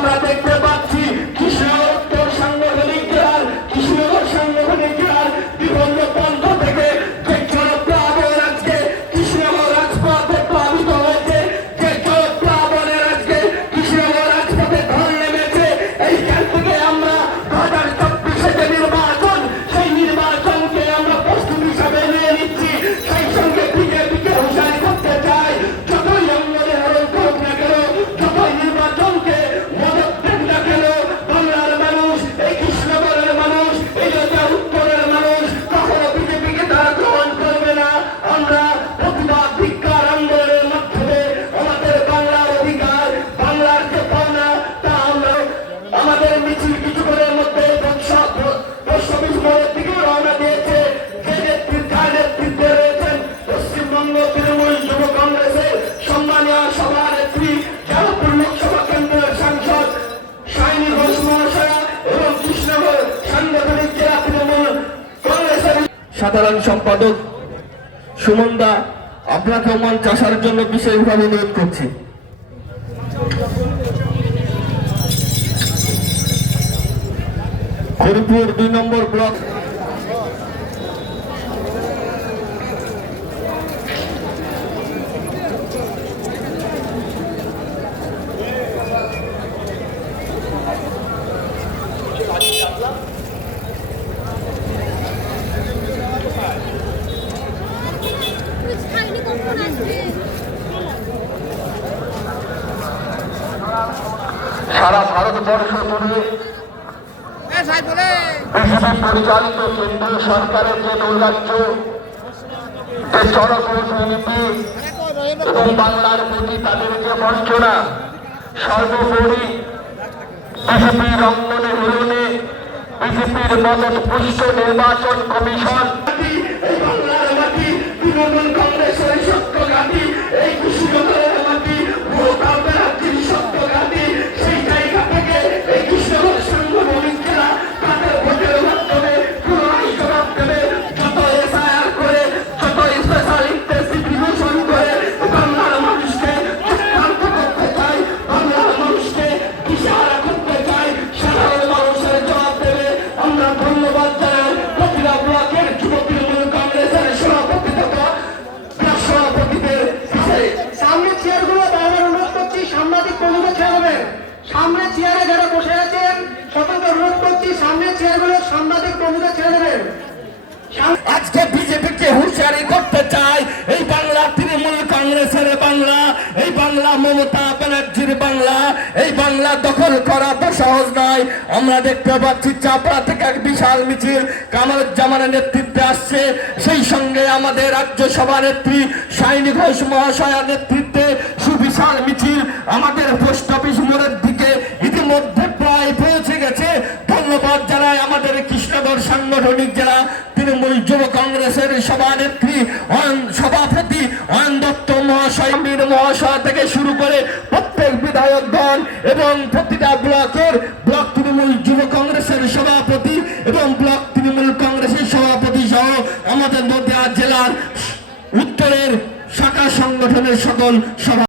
আমরা দেখতে সাধারণ সম্পাদক সুমন দা আপনাকে মন চাষার জন্য বিশেষভাবে অনুরোধ করছি। হরিপুর দুই নম্বর সারা ভারতবর্ষ জুড়ে পরিচালিত কেন্দ্রীয় সরকারের যে নৈরাজ্য, যে চরম রাজনীতি এবং বাংলার প্রতি তাদের যে বঞ্চনা সর্বোপরি বিজেপির অঙ্গনে মিলনে বিজেপির মদত পুষ্ট নির্বাচন কমিশন সাংবাদিক ছেড়ে দেবেন? আজকে হুঁশিয়ারি করতে এই বাংলা তৃণমূল কংগ্রেসের বাংলা, এই বাংলা মমতা ব্যানার্জির বাংলা, এই বাংলা দখল করা তো সহজ নয়। আমরা দেখতে পাচ্ছি চাপড়া থেকে এক বিশাল মিছিল। নেতৃত্বে আসছে। সেই সঙ্গে আমাদের রাজ্য সভা নেত্রী সাইনি ঘোষ মহাশয়ের নেতৃত্বে সুবিশাল মিছিল আমাদের পোস্ট অফিস মোড়ের দিকে। ইতিমধ্যে প্রায় পৌঁছে গেছে। ধন্যবাদ আমাদের কৃষ্ণগর সাংগঠনিক জেলা তৃণমূল যুব কংগ্রেসের সভানেত্রী সভাপতি অয়ন দত্ত মহাশয় মহাশয় থেকে শুরু করে প্রত্যেক বিধায়কগণ এবং প্রতিটা ব্লকের ব্লক তৃণমূল যুব কংগ্রেসের সভাপতি এবং ব্লক তৃণমূল কংগ্রেসের সভাপতি সহ আমাদের নদিয়া জেলার উত্তরের শাখা সংগঠনের সকল সভা